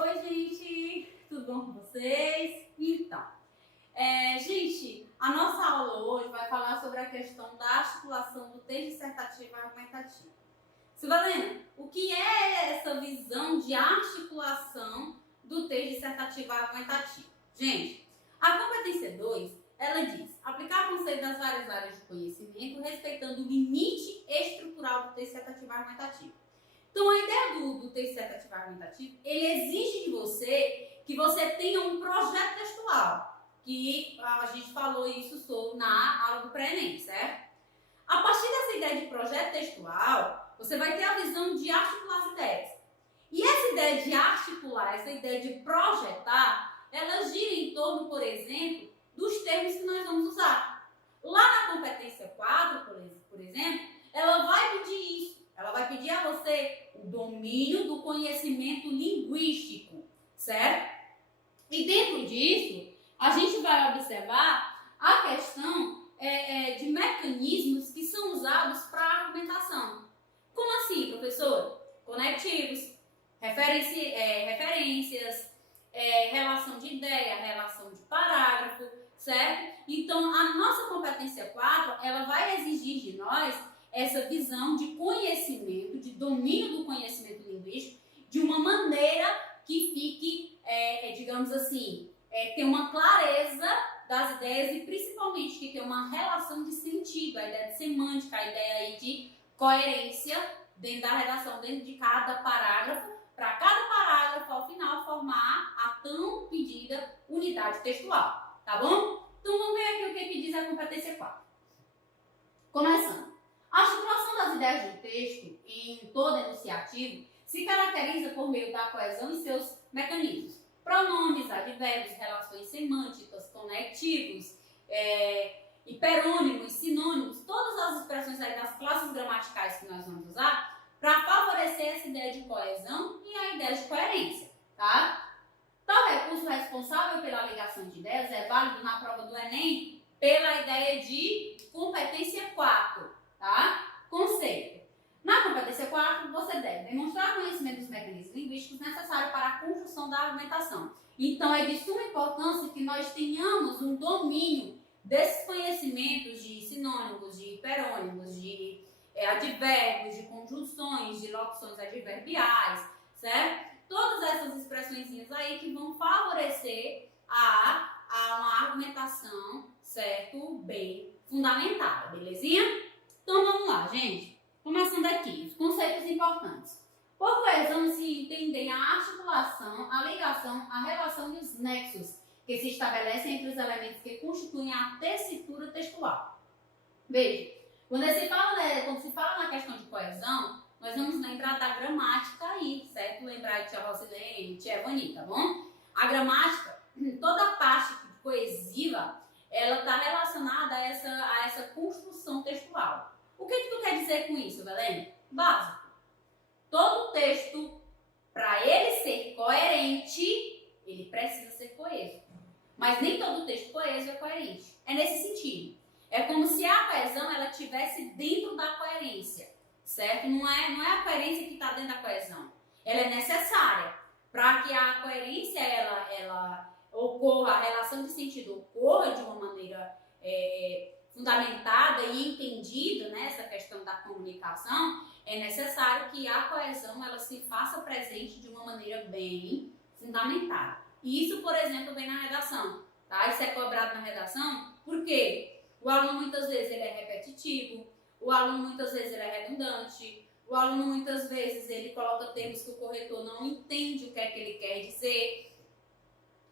Oi, gente! Tudo bom com vocês? Então, gente, a nossa aula hoje vai falar sobre a questão da articulação do texto dissertativo argumentativo. Silvalena, o que é essa visão de articulação do texto dissertativo argumentativo? Gente, a competência 2, ela diz aplicar conceito das várias áreas de conhecimento respeitando o limite estrutural do texto dissertativo argumentativo. Então, a ideia do texto dissertativo argumentativo, ele exige de você que você tenha um projeto textual, que a gente falou isso na aula do pré-ENEM, certo? A partir dessa ideia de projeto textual, você vai ter a visão de articular as ideias. E essa ideia de articular, essa ideia de projetar, ela gira em torno, por exemplo, dos termos que nós vamos usar. Lá na competência 4, por exemplo, ela vai pedir isso. Ela vai pedir a você o domínio do conhecimento linguístico, certo? E dentro disso, a gente vai observar a questão de mecanismos que são usados para a argumentação. Como assim, professor? Conectivos, referências, relação de ideia, relação de parágrafo, certo? Então, a nossa competência 4, ela vai exigir de nós essa visão de conhecimento, de domínio do conhecimento linguístico, de uma maneira que fique, digamos assim, ter uma clareza das ideias e principalmente que tenha uma relação de sentido, a ideia de semântica, a ideia aí de coerência dentro da redação, dentro de cada parágrafo, para cada parágrafo, ao final, formar a tão pedida unidade textual, tá bom? Então, vamos ver aqui o que diz a competência 4. Começando. A articulação das ideias do texto em todo enunciativo se caracteriza por meio da coesão e seus mecanismos. Pronomes, advérbios, relações semânticas, conectivos, hiperônimos, sinônimos, todas as expressões aí das classes gramaticais que nós vamos usar para favorecer essa ideia de coesão e a ideia de coerência, tá? Tal recurso responsável pela ligação de ideias é válido na prova do Enem pela ideia de competência 4. Tá? Conceito. Na competência 4, você deve demonstrar conhecimento dos mecanismos linguísticos necessários para a construção da argumentação. Então, é de suma importância que nós tenhamos um domínio desses conhecimentos de sinônimos, de hiperônimos, de advérbios, de conjunções, de locuções adverbiais, certo? Todas essas expressõezinhas aí que vão favorecer a uma argumentação, certo? Bem fundamentada, belezinha? Então vamos lá, gente. Começando aqui, os conceitos importantes. Por coesão se entendem a articulação, a ligação, a relação e os nexos que se estabelecem entre os elementos que constituem a tessitura textual. Veja, quando se fala na questão de coesão, nós vamos lembrar da gramática aí, certo? Lembrar de tia Rosilene, tia Evani, tá bom? A gramática, toda a parte coesiva, ela está relacionada a essa construção textual. O que tu quer dizer com isso, Belém? Básico. Todo texto, para ele ser coerente, ele precisa ser coeso. Mas nem todo texto coeso é coerente. É nesse sentido. É como se a coesão ela estivesse dentro da coerência, certo? Não é a coerência que está dentro da coesão. Ela é necessária para que a coerência ela ocorra, a relação de sentido ocorra de uma maneira fundamentada e entendida, né, essa questão da comunicação, é necessário que a coesão ela se faça presente de uma maneira bem fundamentada. E isso, por exemplo, vem na redação, tá? Isso é cobrado na redação porque o aluno muitas vezes ele é repetitivo, o aluno muitas vezes ele é redundante, o aluno muitas vezes ele coloca termos que o corretor não entende o que é que ele quer dizer,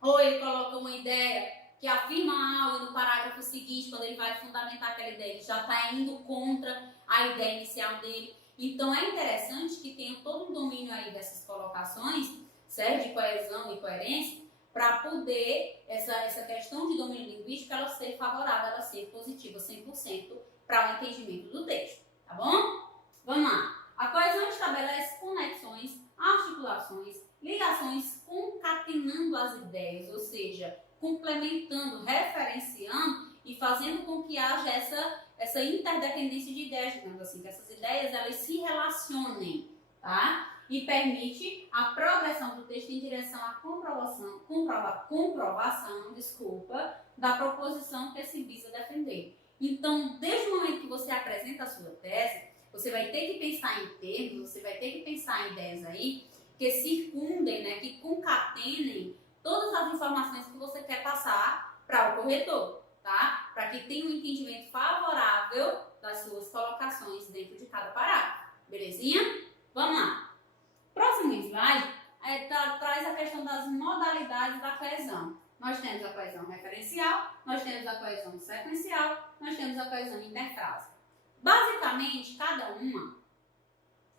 ou ele coloca uma ideia que afirma algo no parágrafo seguinte, quando ele vai fundamentar aquela ideia, ele já está indo contra a ideia inicial dele. Então, é interessante que tenha todo um domínio aí dessas colocações, certo? De coesão e coerência, para poder, essa questão de domínio linguístico, ela ser favorável, ela ser positiva 100% para o entendimento do texto, tá bom? Vamos lá. A coesão estabelece conexões, articulações, ligações concatenando as ideias, ou seja, complementando, referenciando e fazendo com que haja essa interdependência de ideias, digamos assim, que essas ideias elas se relacionem, tá? e permite a progressão do texto em direção à comprovação, da proposição que se visa defender. Então, desde o momento que você apresenta a sua tese, você vai ter que pensar em termos, você vai ter que pensar em ideias aí que circundem, né, que concatenem todas as informações que você quer passar para o corretor, tá? Para que tenha um entendimento favorável das suas colocações dentro de cada parágrafo. Belezinha? Vamos lá. Próximo slide traz a questão das modalidades da coesão. Nós temos a coesão referencial, nós temos a coesão sequencial, nós temos a coesão interfrásica. Basicamente, cada uma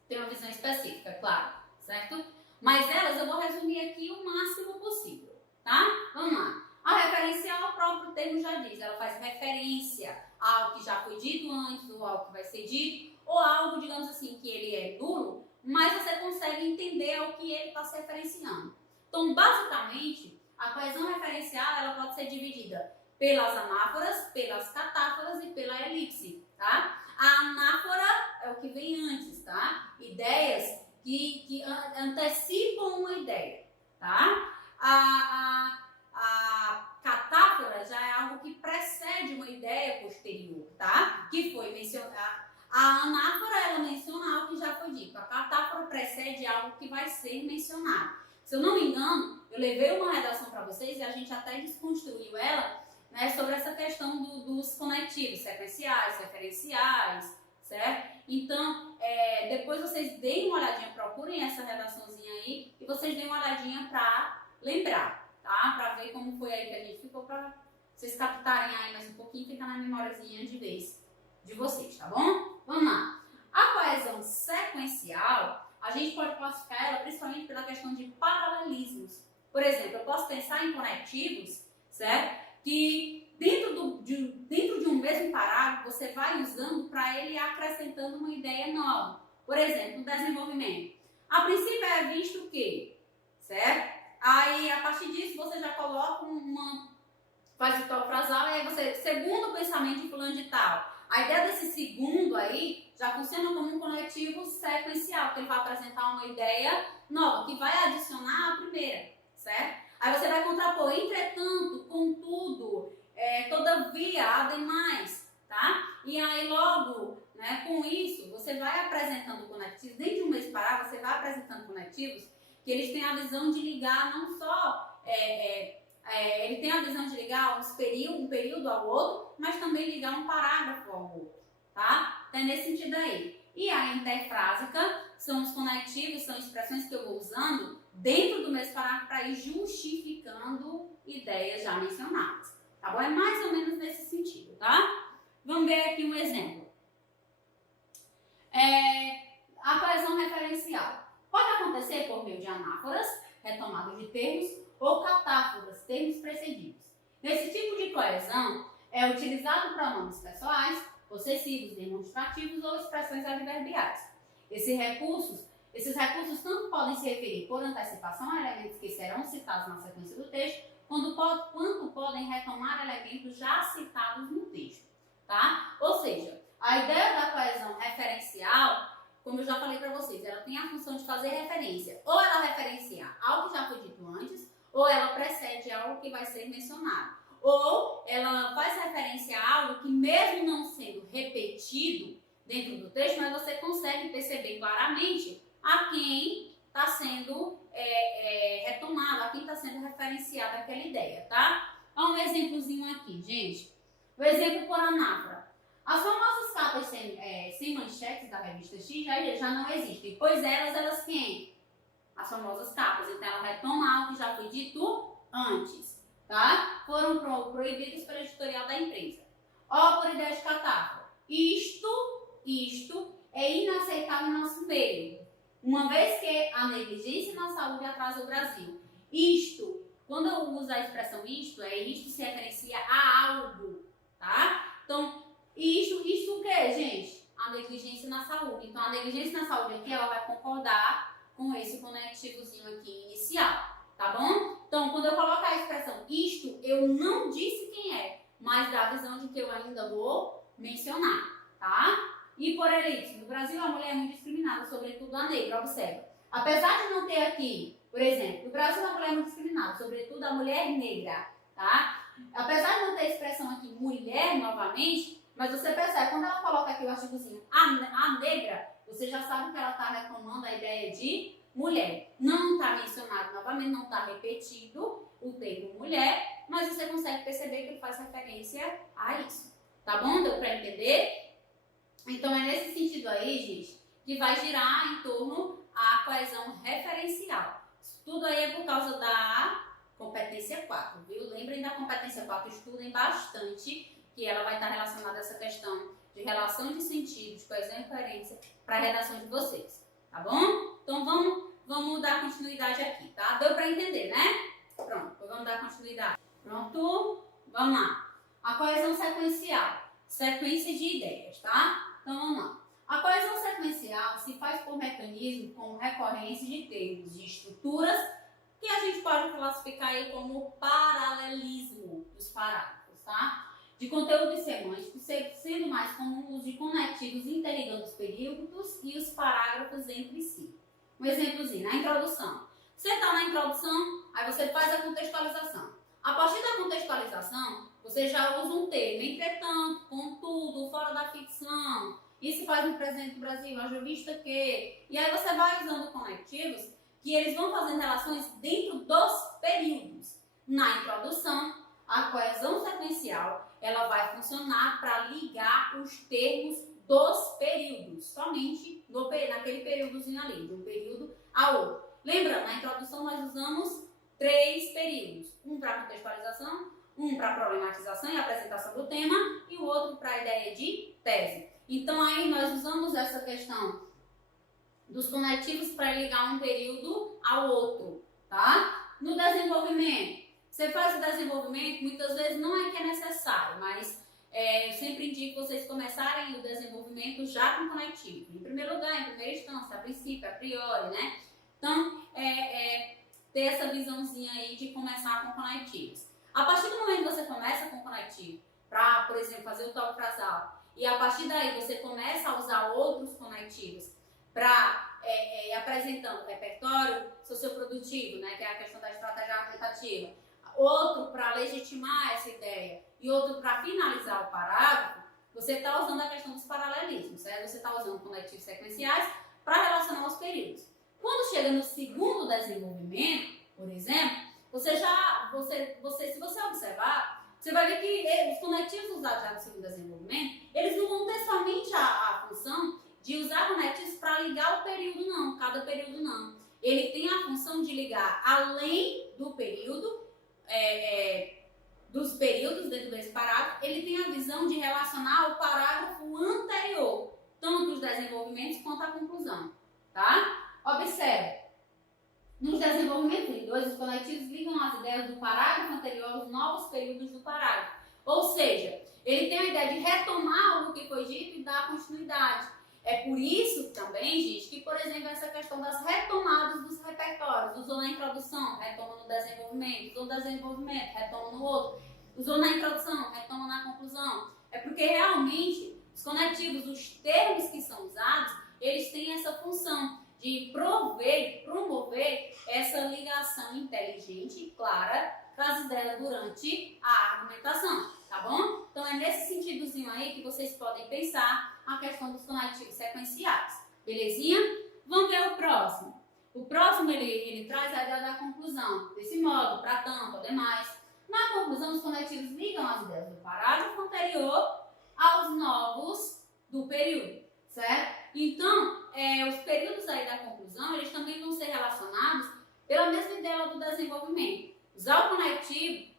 tem uma visão específica, claro, certo? Mas elas eu vou resumir aqui o máximo possível, tá? Vamos lá. A referencial, o próprio termo já diz, ela faz referência a algo que já foi dito antes, ou algo que vai ser dito, ou algo, digamos assim, que ele é nulo, mas você consegue entender ao que ele está se referenciando. Então, basicamente, a coesão referencial ela pode ser dividida pelas anáforas, pelas catáforas e pela elipse, tá? A anáfora é o que vem antes, tá? Ideias que antecipam uma ideia, tá? A catáfora já é algo que precede uma ideia posterior, tá? Que foi mencionada. A anáfora, ela menciona algo que já foi dito. A catáfora precede algo que vai ser mencionado. Se eu não me engano, eu levei uma redação para vocês e a gente até desconstruiu ela, né, sobre essa questão dos conectivos sequenciais, referenciais, certo? Então, depois vocês deem uma olhadinha, procurem essa redaçãozinha aí e vocês deem uma olhadinha para lembrar, tá? Para ver como foi aí que a gente ficou, para vocês captarem aí mais um pouquinho e ficar na memóriazinha de vez de vocês, tá bom? Vamos lá. A coesão sequencial, a gente pode classificar ela principalmente pela questão de paralelismos. Por exemplo, eu posso pensar em conectivos, certo? Que dentro de um mesmo parágrafo você vai usando para ele acrescentando uma ideia nova. Por exemplo, o desenvolvimento. A princípio é visto que, certo? Aí, a partir disso, você já coloca faz o tal frasal, e aí você, segundo o pensamento de fulano de tal. A ideia desse segundo aí já funciona como um conectivo sequencial, porque ele vai apresentar uma ideia nova, que vai adicionar a primeira, certo? Aí você vai contrapor, entretanto, contudo, todavia, ademais, tá? E aí logo, né, com isso, você vai apresentando conectivos, dentro de um mesmo parágrafo, você vai apresentando conectivos que eles têm a visão de ligar não só, ele tem a visão de ligar um período ao outro, mas também ligar um parágrafo ao outro, tá? Então é nesse sentido aí. E a interfrásica são os conectivos, são expressões que eu vou usando dentro do mesmo parágrafo para ir justificando ideias já mencionadas, tá bom? É mais ou menos nesse sentido, tá? Vamos ver aqui um exemplo. A coesão referencial pode acontecer por meio de anáforas, retomadas de termos, ou catáforas, termos precedidos. Nesse tipo de coesão, é utilizado pronomes pessoais, possessivos, demonstrativos ou expressões adverbiais. Esses recursos tanto podem se referir por antecipação a elementos que serão citados na sequência do texto, quanto podem retomar elementos já citados no texto, tá? Ou seja, a ideia da coesão referencial, como eu já falei para vocês, ela tem a função de fazer referência. Ou ela referencia algo que já foi dito antes, ou ela precede algo que vai ser mencionado. Ou ela faz referência a algo que, mesmo não sendo repetido dentro do texto, mas você consegue perceber claramente a quem está sendo retomado, a quem está sendo referenciada aquela ideia, tá? Olha um exemplozinho aqui, gente. O exemplo por anáfora. As famosas capas sem manchetes da revista X já não existem, pois elas quem? As famosas capas. Então, ela retoma algo que já foi dito antes, tá? Foram proibidas pelo editorial da empresa. Ó, por ideia de catáfora. Isto é inaceitável no nosso meio, uma vez que a negligência na saúde atrasa o Brasil. Isto, quando eu uso a expressão isto se referencia a algo, tá? Então, isto o que, gente? A negligência na saúde. Então, a negligência na saúde aqui, ela vai concordar com esse conectivozinho aqui inicial, tá bom? Então, quando eu coloco a expressão isto, eu não disse quem é, mas dá a visão de que eu ainda vou mencionar, tá? E por elipse, no Brasil a mulher é muito discriminada, sobretudo a negra, observa. Apesar de não ter aqui, por exemplo, no Brasil a mulher é muito discriminada, sobretudo a mulher negra, tá? Apesar de não ter expressão aqui mulher novamente, mas você percebe, quando ela coloca aqui o artigozinho a negra, você já sabe que ela está retomando a ideia de mulher. Não está mencionado novamente, não está repetido o termo mulher, mas você consegue perceber que ele faz referência a isso. Tá bom? Deu para entender? Então é nesse sentido aí, gente, que vai girar em torno a coesão referencial. Isso tudo aí é por causa da competência 4, viu? Lembrem da competência 4, estudem bastante, que ela vai estar relacionada a essa questão de relação de sentidos, coesão e coerência para a redação de vocês, tá bom? Então vamos dar continuidade aqui, tá? Deu para entender, né? Pronto, então vamos dar continuidade. Pronto? Vamos lá. A coesão sequencial, sequência de ideias, tá? Então vamos lá. A coesão sequencial se faz por mecanismo como recorrência de termos de estruturas que a gente pode classificar aí como paralelismo dos parágrafos, tá? De conteúdos semânticos, sendo mais comum o uso de conectivos interligando os períodos e os parágrafos entre si. Um exemplozinho, na introdução. Você está na introdução, aí você faz a contextualização. A partir da contextualização, você já usa um termo, entretanto, contudo, fora da ficção, isso faz no presente do Brasil, haja vista que... E aí você vai usando conectivos que eles vão fazendo relações dentro dos períodos. Na introdução, a coesão sequencial, ela vai funcionar para ligar os termos dos períodos, somente naquele períodozinho ali, de um período a outro. Lembrando, na introdução nós usamos 3 períodos, um para contextualização, um para problematização e apresentação do tema e o outro para a ideia de tese. Então aí nós usamos essa questão dos conectivos para ligar um período ao outro, tá? No desenvolvimento, você faz o desenvolvimento, muitas vezes não é que é necessário, mas eu sempre indico vocês começarem o desenvolvimento já com conectivo. Em primeiro lugar, em primeira instância, a princípio, a priori, né? Então, ter essa visãozinha aí de começar com conectivos. A partir do momento que você começa com conectivo, para, por exemplo, fazer o toque frasal, e a partir daí você começa a usar outros conectivos para apresentando o repertório socioprodutivo, né, que é a questão da estratégia argumentativa, outro para legitimar essa ideia e outro para finalizar o parágrafo, você está usando a questão dos paralelismos, certo? Você está usando conectivos sequenciais para relacionar os períodos. Quando chega no segundo desenvolvimento, por exemplo, se você observar, você vai ver que os conectivos usados já no segundo desenvolvimento, eles não vão ter somente a função de usar conectivos para ligar o período, não, cada período não. Ele tem a função de ligar além do período, dos períodos dentro desse parágrafo, ele tem a visão de relacionar o parágrafo anterior, tanto os desenvolvimentos quanto a conclusão, tá? Observe, nos desenvolvimentos em 2, os conectivos ligam as ideias do parágrafo anterior aos novos períodos do parágrafo. Ou seja, ele tem a ideia de retomar algo que foi dito e dar continuidade. É por isso também, gente, que, por exemplo, essa questão das retomadas dos repertórios, usou na introdução, retoma no desenvolvimento, usou no desenvolvimento, retoma no outro, usou na introdução, retoma na conclusão. É porque realmente os conectivos, os termos que são usados, eles têm essa função de promover essa ligação inteligente e clara das ideias durante a argumentação, tá bom? Então é nesse sentidozinho aí que vocês podem pensar a questão dos conectivos sequenciais, belezinha? Vamos ver o próximo. O próximo ele traz a ideia da conclusão, desse modo, para tanto, ademais. Na conclusão, os conectivos ligam as ideias do parágrafo anterior aos novos do período, certo? Então, os períodos aí da conclusão, eles também vão ser relacionados pela mesma ideia do desenvolvimento. Usar o conectivo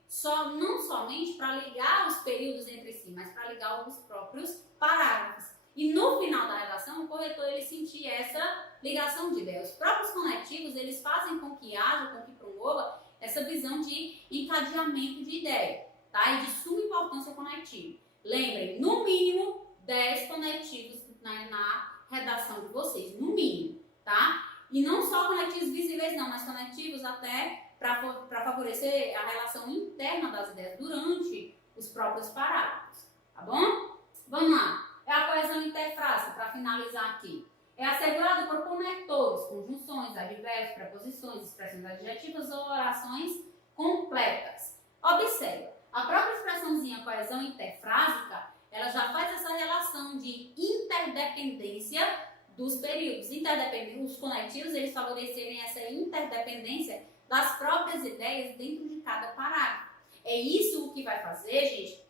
não somente para ligar os períodos entre si, mas para ligar os próprios parágrafos. E no final da redação, o corretor ele sentir essa ligação de ideias. Os próprios conectivos, eles fazem com que haja, com que promova essa visão de encadeamento de ideia, tá? E de suma importância conectiva. Lembrem, no mínimo 10 conectivos na redação de vocês, no mínimo, tá? E não só conectivos visíveis não, mas conectivos até para favorecer a relação interna das ideias durante os próprios parágrafos, tá bom? Vamos lá, é a coesão interfrase, para finalizar aqui. é assegurada por conectores, conjunções, advérbios, preposições, expressões adjetivas ou orações completas. Observa, a própria expressãozinha coesão interfrásica, ela já faz essa relação de interdependência dos períodos. Os conectivos, eles favorecerem essa interdependência das próprias ideias dentro de cada parágrafo. É isso o que vai fazer, gente,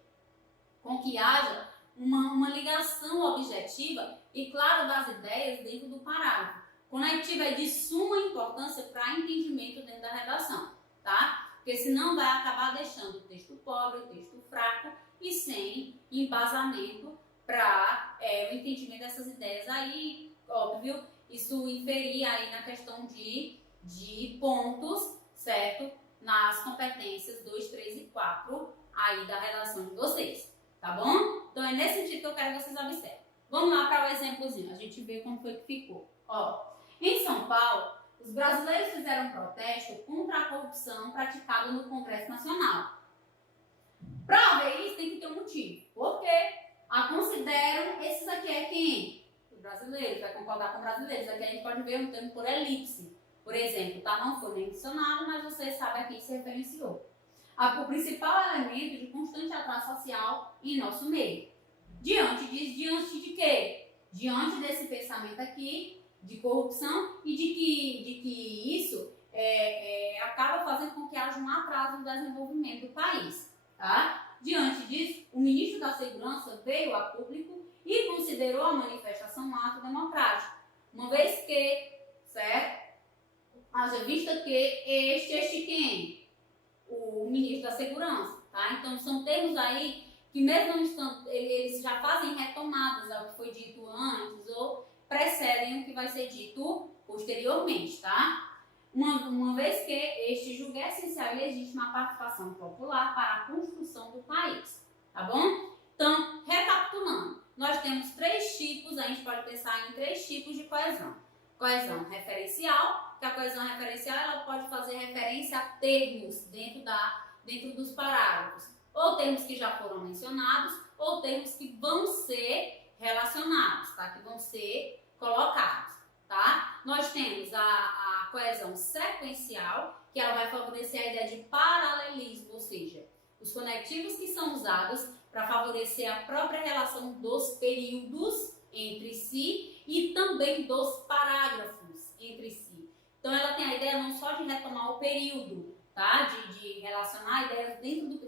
com que haja uma ligação objetiva e clara das ideias dentro do parágrafo. Conectivo é de suma importância para entendimento dentro da redação, tá? Porque senão vai acabar deixando o texto pobre, o texto fraco e sem embasamento para o entendimento dessas ideias. Aí, óbvio, isso inferir aí na questão de pontos, certo? Nas competências 2, 3 e 4 aí da redação de vocês, tá bom? Então é nesse sentido que eu quero que vocês observem. Vamos lá para o exemplozinho, a gente vê como foi que ficou. Ó, em São Paulo, os brasileiros fizeram um protesto contra a corrupção praticada no Congresso Nacional. Para haver isso, tem que ter um motivo. Por quê? Consideram, esses aqui é quem? Os brasileiros, vai concordar com brasileiros. Aqui a gente pode ver um termo por elipse. Por exemplo, tá? Não foi mencionado, mas você sabe a quem se referenciou. O principal elemento de constante atraso social em nosso meio. Diante de quê? Diante desse pensamento aqui de corrupção e de que isso acaba fazendo com que haja um atraso no desenvolvimento do país. Tá? Diante disso, o ministro da Segurança veio a público e considerou a manifestação um ato democrático, uma vez que, certo? Haja vista que este quem? O ministro da Segurança, tá? Então são termos aí que mesmo não estão, eles já fazem retomadas ao que foi dito antes ou precedem o que vai ser dito posteriormente, tá? Uma vez que este julgo é essencial e legítima participação popular para a construção do país, tá bom? Então, recapitulando, nós temos 3 tipos, a gente pode pensar em 3 tipos de coesão. Coesão referencial, que a coesão referencial ela pode fazer referência a termos dentro dos parágrafos, ou termos que já foram mencionados, ou termos que vão ser relacionados, tá? Que vão ser colocados, tá? Nós temos a coesão sequencial, que ela vai favorecer a ideia de paralelismo, ou seja, os conectivos que são usados para favorecer a própria relação dos períodos entre si e também dos parágrafos entre si. Então ela tem a ideia não só de retomar o período, tá? De relacionar ideias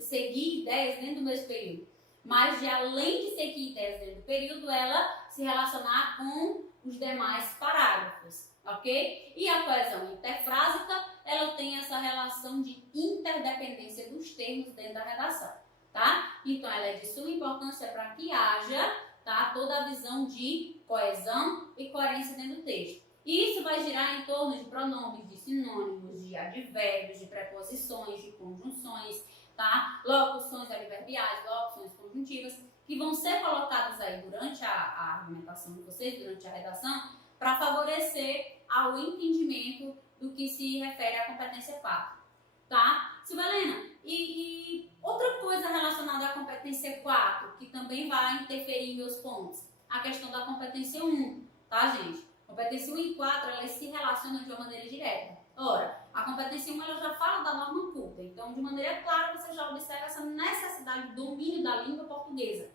seguir ideias dentro do mesmo período, mas de além de seguir ideias dentro do período, ela se relacionar com os demais parágrafos, ok? E a coesão interfrásica, ela tem essa relação de interdependência dos termos dentro da redação, tá? Então ela é de suma importância para que haja, tá, toda a visão de coesão e coerência dentro do texto. E isso vai girar em torno de pronomes, de sinônimos, de advérbios, de preposições, de conjunções, tá? Locuções adverbiais, locuções conjuntivas, que vão ser colocadas aí durante a argumentação de vocês, durante a redação, para favorecer ao entendimento do que se refere à competência 4, tá? Silvelena, e outra coisa relacionada à competência 4, que também vai interferir em meus pontos, a questão da competência 1, tá, gente? Competência 1 e 4, elas se relacionam de uma maneira direta. Ora, a competência 1 ela já fala da norma culta, então de maneira clara você já observa essa necessidade de domínio da língua portuguesa.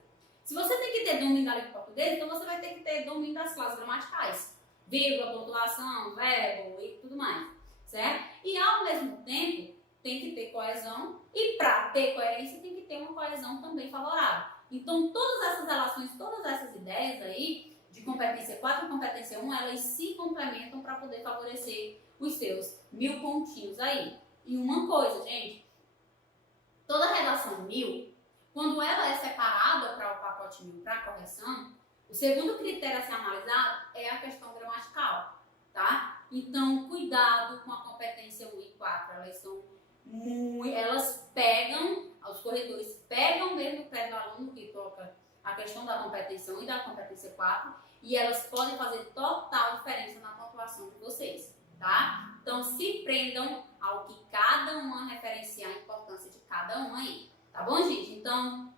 Se você tem que ter domínio da língua portuguesa, então você vai ter que ter domínio das classes gramaticais, vírgula, pontuação, verbo e tudo mais, certo? E ao mesmo tempo, tem que ter coesão e para ter coerência tem que ter uma coesão também favorável. Então todas essas relações, todas essas ideias aí, de competência 4 e competência 1, elas se complementam para poder favorecer os seus 1000 pontinhos aí. E uma coisa, gente, toda redação 1000, quando ela é separada para o pacote 1000 para correção, o segundo critério a ser analisado é a questão gramatical, tá? Então, cuidado com a competência 1 e 4, elas pegam, os corretores pegam mesmo o pé do aluno que toca a questão da competência 1 e da competência 4, e elas podem fazer total diferença na pontuação de vocês, tá? Então, se prendam ao que cada uma referenciar a importância de cada uma aí, tá bom, gente? Então,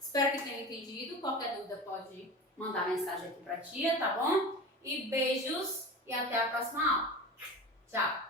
espero que tenham entendido. Qualquer dúvida pode mandar mensagem aqui pra tia, tá bom? E beijos e até a próxima aula. Tchau!